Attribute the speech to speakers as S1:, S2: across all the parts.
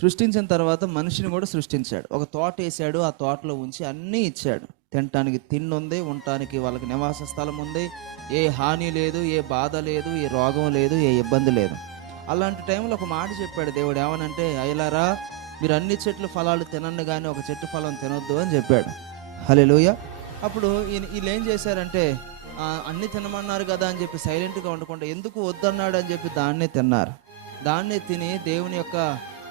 S1: సృష్టించిన తర్వాత మనిషిని కూడా సృష్టించాడు. ఒక తోట వేసాడు ఆ తోటలో ఉంచి అన్నీ ఇచ్చాడు. తినటానికి తిండి ఉంది ఉండటానికి వాళ్ళకి నివాస స్థలం ఉంది. ఏ హాని లేదు ఏ బాధ లేదు ఏ రోగం లేదు ఏ ఇబ్బంది లేదు. అలాంటి టైంలో ఒక మాట చెప్పాడు దేవుడు ఏమనంటే అయ్యలారా మీరు అన్ని చెట్లు ఫలాలు తినండి కానీ ఒక చెట్టు ఫలం తినొద్దు అని చెప్పాడు. హలెలుయ అప్పుడు ఈయన వీళ్ళు ఏం చేశారంటే అన్ని తినమన్నారు కదా అని చెప్పి సైలెంట్గా ఉండకుండా ఎందుకు వద్దన్నాడు అని చెప్పి దాన్నే తిన్నారు. దాన్నే తిని దేవుని యొక్క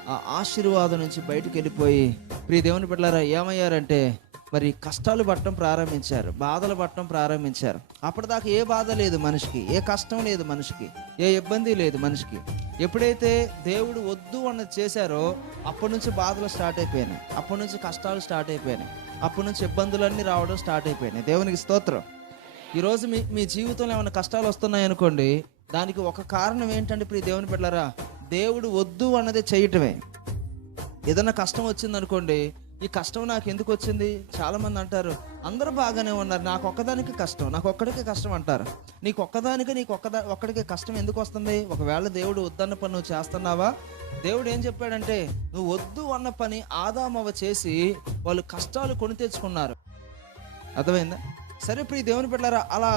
S1: ఆ ఆశీర్వాదం నుంచి బయటికి వెళ్ళిపోయి ప్రియ దేవుని బిడ్డలారా ఏమయ్యారంటే మరి కష్టాలు పట్టడం ప్రారంభించారు బాధలు పట్టడం ప్రారంభించారు. అప్పటిదాకా ఏ బాధ లేదు మనిషికి ఏ కష్టం లేదు మనిషికి ఏ ఇబ్బంది లేదు మనిషికి. ఎప్పుడైతే దేవుడు వద్దు అన్నది చేశారో అప్పటి నుంచి బాధలు స్టార్ట్ అయిపోయినాయి. అప్పటి నుంచి కష్టాలు స్టార్ట్ అయిపోయినాయి. అప్పటి నుంచి ఇబ్బందులన్నీ రావడం స్టార్ట్ అయిపోయినాయి. దేవునికి స్తోత్రం. ఈరోజు మీ మీ జీవితంలో ఏమైనా కష్టాలు వస్తున్నాయి అనుకోండి దానికి ఒక కారణం ఏంటంటే ఇప్పుడు దేవుని బిడ్డలారా దేవుడు వద్దు అన్నది చేయటమే. ఏదైనా కష్టం వచ్చిందనుకోండి ఈ కష్టం నాకు ఎందుకు వచ్చింది? చాలామంది అంటారు అందరూ బాగానే ఉన్నారు నాకు ఒక్కదానికి కష్టం నాకు ఒక్కడికే కష్టం అంటారు. నీకు ఒక్కదానికి నీకు ఒక్కదా ఒక్కడికే కష్టం ఎందుకు వస్తుంది? ఒకవేళ దేవుడు వద్దన్న పని నువ్వు చేస్తున్నావా? దేవుడు ఏం చెప్పాడంటే నువ్వు వద్దు అన్న పని ఆదామవ చేసి వాళ్ళు కష్టాలు కొని తెచ్చుకున్నారు. అర్థమైందా? సరే ప్రియ దేవుని బిడ్డలారా అలా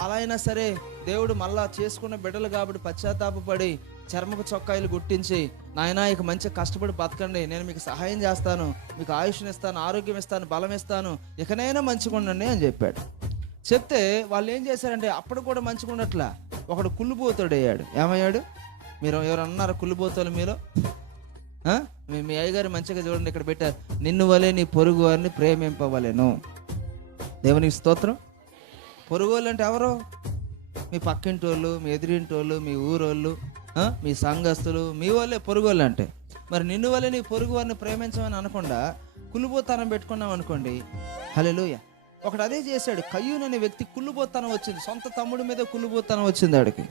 S1: అలా అయినా సరే దేవుడు మళ్ళా చేసుకున్న బిడ్డలు కాబట్టి పశ్చాత్తాపడి చర్మపు చొక్కాయలు గుట్టించి నాయనా ఇక మంచి కష్టపడి బతకండి. నేను మీకు సహాయం చేస్తాను. మీకు ఆయుష్ని ఇస్తాను ఆరోగ్యం ఇస్తాను బలం ఇస్తాను. ఇకనైనా మంచిగా ఉండండి అని చెప్పాడు. చెప్తే వాళ్ళు ఏం చేశారంటే అప్పుడు కూడా మంచిగా ఒకడు కుళ్ళుపోతాడు అయ్యాడు ఏమయ్యాడు? మీరు ఎవరు అన్నారు కుళ్ళుపోతారు మీరు మీ అయ్యగారు మంచిగా చూడండి ఇక్కడ పెట్టారు. నిన్ను వలే నీ పొరుగు వారిని ప్రేమింపవలేను. దేవునికి స్తోత్రం. పొరుగోళ్ళు అంటే ఎవరు? మీ పక్కింటి వాళ్ళు మీ ఎదిరింటోళ్ళు మీ ఊరోళ్ళు మీ సంఘస్తులు మీ వాళ్ళే పొరుగోళ్ళు అంటే మరి నిన్ను వల్లే నీ పొరుగు వారిని ప్రేమించమని అనకుండా కుళ్ళుబోతానం పెట్టుకున్నాం అనుకోండి. హలోయ ఒకడు అదే చేశాడు. కయ్యూన్ అనే వ్యక్తి కుళ్ళుబోతానం వచ్చింది. సొంత తమ్ముడి మీద కుళ్ళుబోతానం వచ్చింది ఆడికి.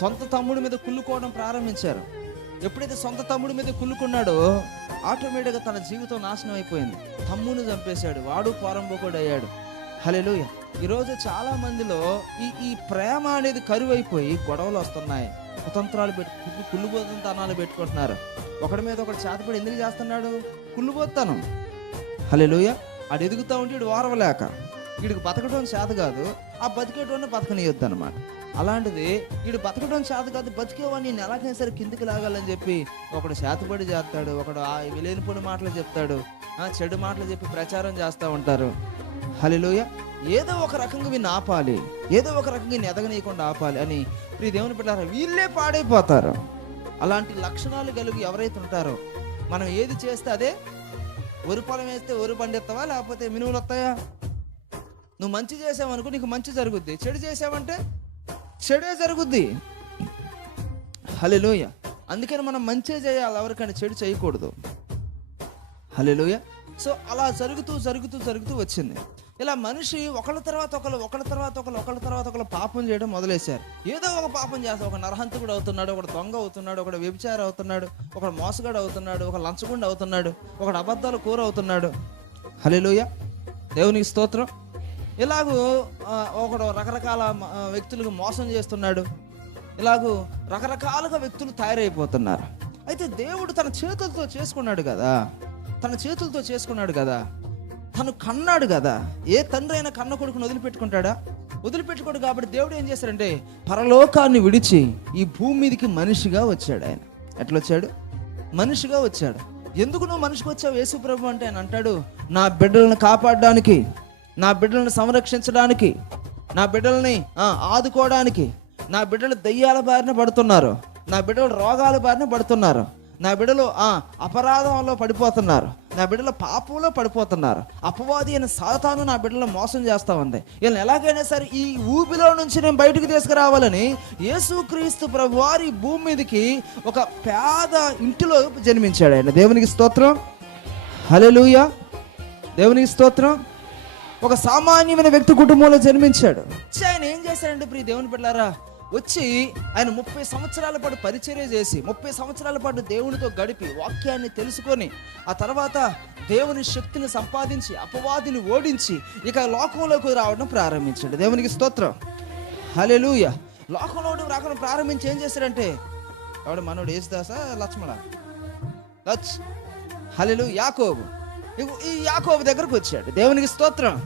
S1: సొంత తమ్ముడి మీద కుళ్ళుకోవడం ప్రారంభించారు. ఎప్పుడైతే సొంత తమ్ముడి మీద కుళ్ళుకున్నాడో ఆటోమేటిక్గా తన జీవితం నాశనం అయిపోయింది. తమ్ముని చంపేశాడు వాడు పారంభకుడు అయ్యాడు హలెలుయ ఈరోజు చాలా మందిలో ఈ ఈ ప్రేమ అనేది కరువు అయిపోయి గొడవలు వస్తున్నాయి. కుతంత్రాలు పెట్టు కుళ్ళుబోతనాలు పెట్టుకుంటున్నారు. ఒకడి మీద ఒకటి చేతపడి ఎందుకు చేస్తున్నాడు? కుళ్ళుబోతాను. హలెలుయ ఆడు ఎదుగుతా ఉంటే వీడు వారవలేక. వీడికి బతకడం చేత కాదు ఆ బతికేటోడిని బతకనియొద్దు అనమాట అలాంటిది వీడు బతకడం చేత కాదు బతికేవాడిని నేను ఎలాగైనా సరే కిందికి లాగాలని చెప్పి ఒకడు చేతపడి చేస్తాడు ఒకడు ఆ విలేనిపోని మాటలు చెప్తాడు ఆ చెడు మాటలు చెప్పి ప్రచారం చేస్తూ ఉంటారు. హలిలోయ ఏదో ఒక రకంగా వీని ఆపాలి ఏదో ఒక రకంగా వీడిని ఎదగనీయకుండా ఆపాలి అని ప్రియ దేవుని పెట్టారా వీళ్ళే పాడైపోతారు. అలాంటి లక్షణాలు కలిగి ఎవరైతే ఉంటారో మనం ఏది చేస్తే అదే వరి పొలం వేస్తే ఒరు పండిస్తావా లేకపోతే మినువులు వస్తాయా? నువ్వు మంచి చేసావనుకో నీకు మంచి జరుగుద్ది. చెడు చేసావంటే చెడే జరుగుద్ది. హలోయ అందుకని మనం మంచి చేయాలి ఎవరికైనా చెడు చేయకూడదు. హలోయ సో అలా జరుగుతూ జరుగుతూ జరుగుతూ వచ్చింది. ఇలా మనిషి ఒకళ్ళ తర్వాత ఒకళ్ళు ఒకళ్ళ తర్వాత ఒకళ్ళు ఒకళ్ళ తర్వాత ఒకళ్ళు పాపం చేయడం మొదలేశారు. ఏదో ఒక పాపం చేస్తారు ఒక నరహంతకుడు అవుతున్నాడు ఒకడు దొంగ అవుతున్నాడు ఒకడు వ్యభిచారం అవుతున్నాడు ఒకడు మోసగాడు అవుతున్నాడు ఒక లంచగుండు అవుతున్నాడు ఒకడు అబద్ధాలు కూర అవుతున్నాడు. హలోయ దేవునికి స్తోత్రం. ఇలాగూ ఒకడు రకరకాల వ్యక్తులకు మోసం చేస్తున్నాడు. ఇలాగూ రకరకాలుగా వ్యక్తులు తయారైపోతున్నారు. అయితే దేవుడు తన చేతులతో చేసుకున్నాడు కదా. తన చేతులతో చేసుకున్నాడు కదా. తను కన్నాడు కదా. ఏ తండ్రి అయినా కన్న కొడుకును వదిలిపెట్టుకుంటాడా? వదిలిపెట్టుకోడు కాబట్టి దేవుడు ఏం చేశాడంటే పరలోకాన్ని విడిచి ఈ భూమి మీదకి మనిషిగా వచ్చాడు ఆయన. ఎట్లా వచ్చాడు మనిషిగా వచ్చాడు. ఎందుకు నువ్వు మనిషికి వచ్చావు? యేసు ప్రభు అంటే ఆయన అంటాడు నా బిడ్డలను కాపాడడానికి నా బిడ్డలను సంరక్షించడానికి నా బిడ్డల్ని ఆదుకోవడానికి నా బిడ్డలు దయ్యాల బారిన పడుతున్నారు నా బిడ్డలు రోగాల బారిన పడుతున్నారు నా బిడ్డలు అపరాధంలో పడిపోతున్నారు నా బిడ్డల పాపంలో పడిపోతున్నారు. అపవాది అయిన సాతాను నా బిడ్డలను మోసం చేస్తా ఉంది. వీళ్ళని ఎలాగైనా సరే ఈ ఊబిలో నుంచి నేను బయటకు తీసుకురావాలని యేసుక్రీస్తు ప్రభు వారి భూమి మీదకి ఒక పేద ఇంటిలో జన్మించాడు ఆయన. దేవునికి స్తోత్రం. హల్లెలూయా. దేవునికి స్తోత్రం. ఒక సామాన్యమైన వ్యక్తి కుటుంబంలో జన్మించాడు. వచ్చి ఆయన ఏం చేశాడంటే ప్రియ దేవుని బిడ్డారా వచ్చి ఆయన ముప్పై సంవత్సరాల పాటు పరిచర్య చేసి ముప్పై సంవత్సరాల పాటు దేవునితో గడిపి వాక్యాన్ని తెలుసుకొని ఆ తర్వాత దేవుని శక్తిని సంపాదించి అపవాదిని ఓడించి ఇక లోకంలోకి రావడం ప్రారంభించాడు. దేవునికి స్తోత్రం. హలెలూయ లోకంలో రావడం ప్రారంభించి ఏం చేశాడంటే ఎవడు మనోడు ఏసుదాసా లక్ష్మణ? లచ్. హలెలు యాకోబు. ఈ యాకోబు దగ్గరకు వచ్చాడు. దేవునికి స్తోత్రం.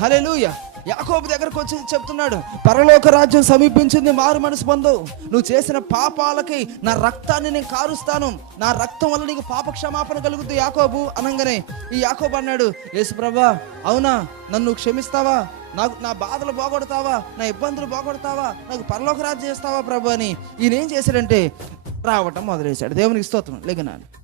S1: హలెలుయ యాకోబు దగ్గరకు వచ్చి చెప్తున్నాడు పరలోక రాజ్యం సమీపించింది మారు మనసు పొందు. నువ్వు చేసిన పాపాలకి నా రక్తాన్ని నేను కారుస్తాను. నా రక్తం వల్ల నీకు పాప క్షమాపణ కలుగుతుంది యాకోబు అనగానే. ఈ యాకోబు అన్నాడు యేసుప్రభా అవునా? నన్ను క్షమిస్తావా? నాకు నా బాధలు పోగొడతావా? నా ఇబ్బందులు పోగొడతావా? నాకు పరలోక రాజ్యం చేస్తావా ప్రభు అని ఈయన ఏం చేశాడంటే రావటం మొదలేశాడు దేవునికి స్తోత్రం. నాన్న.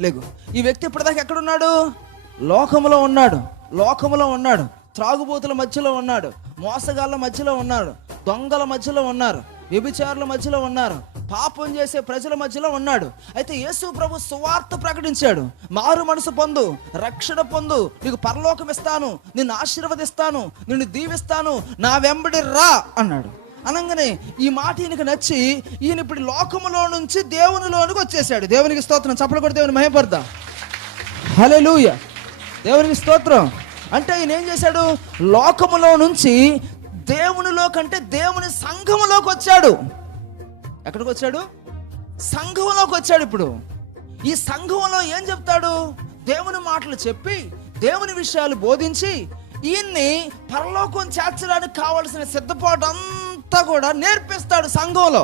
S1: లేగు. ఈ వ్యక్తి ఇప్పటిదాకా ఎక్కడున్నాడు? లోకములో ఉన్నాడు. లోకములో ఉన్నాడు. త్రాగుబోతుల మధ్యలో ఉన్నాడు. మోసగాళ్ళ మధ్యలో ఉన్నాడు. దొంగల మధ్యలో ఉన్నారు. వ్యభిచారుల మధ్యలో ఉన్నారు. పాపం చేసే ప్రజల మధ్యలో ఉన్నాడు. అయితే యేసు ప్రభు సువార్త ప్రకటించాడు. మారు మనసు పొందు రక్షణ పొందు. నీకు పరలోకం ఇస్తాను నిన్ను ఆశీర్వదిస్తాను. నిన్ను దీవిస్తాను. నా వెంబడి రా అన్నాడు. అనగానే ఈ మాట ఈయనకు నచ్చి ఈయన ఇప్పుడు లోకములో నుంచి దేవునిలోనికి వచ్చేసాడు. దేవునికి స్తోత్రం. చప్పలు కూడా దేవుని హలే లూయ దేవునికి స్తోత్రం. అంటే ఈయన ఏం చేశాడు? లోకములో నుంచి దేవునిలో కంటే దేవుని సంఘములోకి వచ్చాడు. ఎక్కడికి వచ్చాడు? సంఘంలోకి వచ్చాడు ఇప్పుడు. ఈ సంఘంలో ఏం చెప్తాడు? దేవుని మాటలు చెప్పి దేవుని విషయాలు బోధించి ఈయన్ని పరలోకం చేర్చడానికి కావలసిన సిద్ధపాటు అంతా కూడా నేర్పిస్తాడు సంఘంలో.